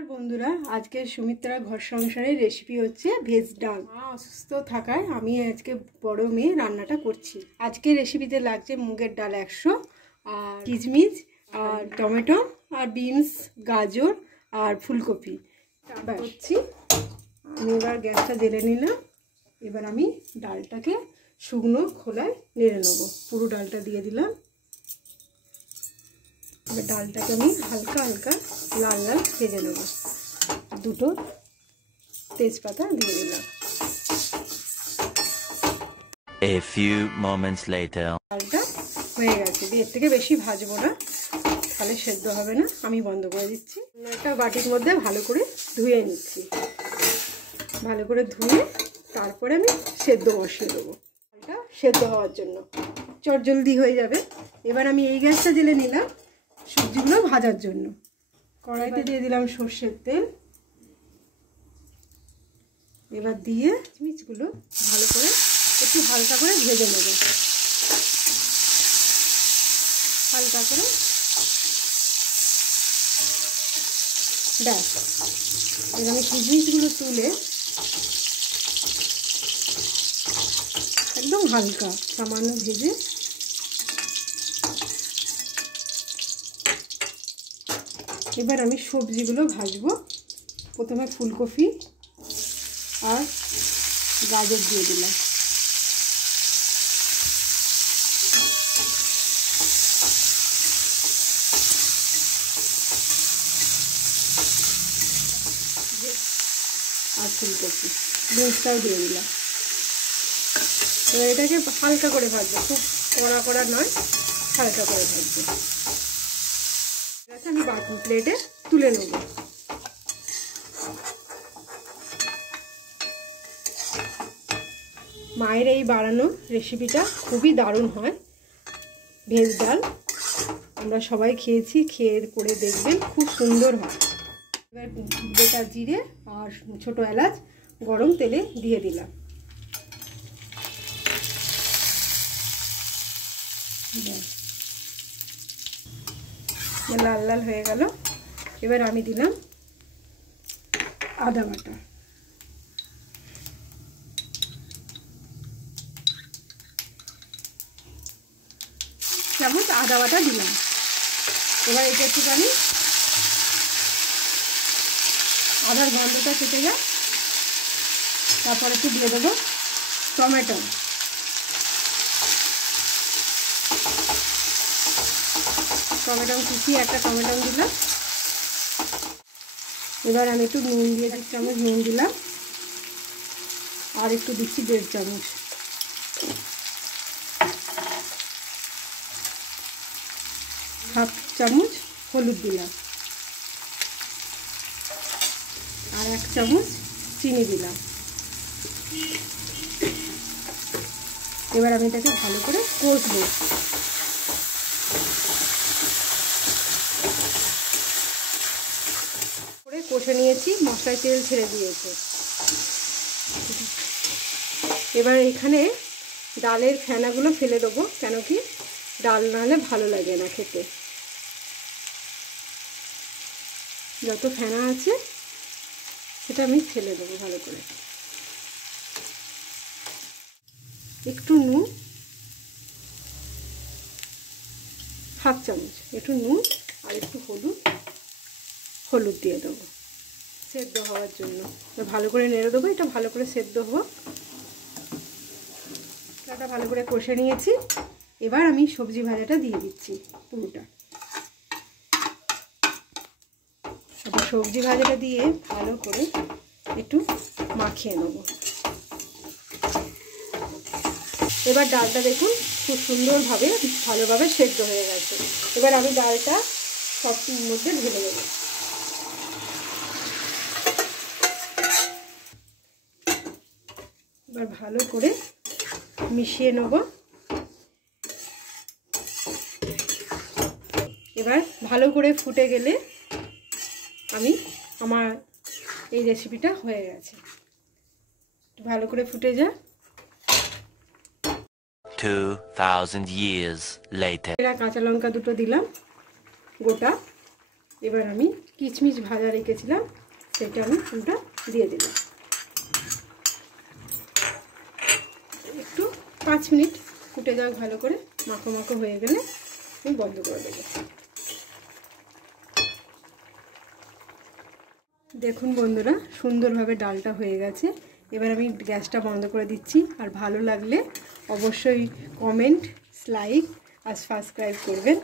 নমস্কার বন্ধুরা, আজকে সুমিত্রা ঘর সংসারের রেসিপি হচ্ছে ভেজ ডাল। মা অসুস্থ থাকায় আমি আজকে বড় মেয়ে রান্নাটা করছি। আজকে রেসিপিতে লাগছে মুগের ডাল 100, আর কিশমিশ, আর টমেটো, আর বিনস, গাজর, আর ফুলকপি করছি। আমি এবার গ্যাসটা জ্বেলে নিলাম। এবার আমি ডালটাকে শুকনো খোলায় নেড়ে নেবো। পুরো ডালটা দিয়ে দিলাম। এবার ডালটাকে আমি হালকা হালকা লাল লাল ভেজে নেব। দুটো তেজপাতা দিয়ে দিলাম। A few moments later. ডালটা হয়ে গেছে। এর থেকে বেশি ভাজবো না, তাহলে সেদ্ধ হবে না। আমি বন্ধ করে দিচ্ছি। একটা বাটির মধ্যে ভালো করে ধুয়ে নিচ্ছি। ভালো করে ধুয়ে তারপরে আমি সেদ্ধ বসিয়ে দেবো। ডালটা সেদ্ধ হওয়ার জন্য চটজলদি হয়ে যাবে। এবার আমি এই গ্যাসটা জ্বেলে নিলাম সবজিগুলো ভাজার জন্য। কড়াইতে দিয়ে দিলাম সর্ষের তেল। এবার দিয়ে কিশমিশগুলো ভালো করে একটু হালকা করে ভেজে নেব। হালকা করে ব্যাস। এবার আমি কিশমিশগুলো তুলে একদম হালকা সামান্য ভেজে এবার আমি সবজিগুলো ভাজবো। প্রথমে ফুলকপি আর গাজর দিয়ে দিলাম। আর ফুলকপি বিনসটাও দিয়ে দিলাম। এবার এটাকে হালকা করে ভাজবো, খুব কড়া কড়া নয়, হালকা করে ভাজবো। আমি বাটি প্লেটে তুলে নেব। মায়ের এই বানানো রেসিপিটা খুবই দারুণ হয়। ভেজ ডাল আমরা সবাই খেয়েছি, খেয়ে করে দেখবেন, খুব সুন্দর হয়। এবার গোটা জিরে আর ছোট এলাচ গরম তেলে দিয়ে দিলাম। লাল লাল হয়ে গেল। এবার আমি দিলাম আদা বাটা। চামচ আদা বাটা দিলাম। এবার এটা একটুখানি আদার গন্ধটা কেটে যায়। তারপরে একটু দিয়ে দেবো টমেটো। টমেটো কুচিয়ে একটা টমেটো দিলাম। এবার আমি একটু নুন দিয়ে 1 চামচ নুন দিলাম, আর একটু দিচ্ছি 1.5 চামচ। হাফ চামচ হলুদ দিলাম, আর 1 চামচ চিনি দিলাম। এবার আমি এটাকে ভালো করে কষবো। কষে নিয়েছি, মশলায় তেল ছেড়ে দিয়েছে। এবার এখানে ডালের ফেনাগুলো ফেলে দেবো, কেন কি ডাল না হলে ভালো লাগে না খেতে। যত ফেনা আছে সেটা আমি ফেলে দেবো ভালো করে। একটু নুন, হাফ চামচ একটু নুন, আর একটু হলুদ দিয়ে দেবো সেদ্ধ হওয়ার জন্য। ভালো করে নেড়ে দেবো। এটা ভালো করে সেদ্ধ হোক। এটা ভালো করে কষে নিয়েছি। এবার আমি সবজি ভাজাটা দিয়ে দিচ্ছি পুরোটা। সবজি ভাজাটা দিয়ে ভালো করে একটু মাখিয়ে নেব। এবার ডালটা দেখুন খুব সুন্দরভাবে ভালোভাবে সেদ্ধ হয়ে গেছে। এবার আমি ডালটা সবটির মধ্যে ঢেলে দেবো। এবার ভালো করে মিশিয়ে নেব। এবার ভালো করে ফুটে গেলে আমার এই রেসিপিটা হয়ে গেছে। ভালো করে ফুটে যায়। 2000 years later. কাঁচা লঙ্কা দুটো দিলাম গোটা, এবার আমি কিশমিশ ভাজা রেখেছিলাম সেটা আমি পুরোটা দিয়ে দিলাম। একটু 5 মিনিট ফুটে যাক ভালো করে, মাখো মাখো হয়ে গেলে আমি বন্ধ করে দেবো। দেখুন বন্ধুরা, সুন্দরভাবে ডালটা হয়ে গেছে। এবার আমি গ্যাসটা বন্ধ করে দিচ্ছি। আর ভালো লাগলে অবশ্যই কমেন্ট, লাইক আর সাবস্ক্রাইব করবেন।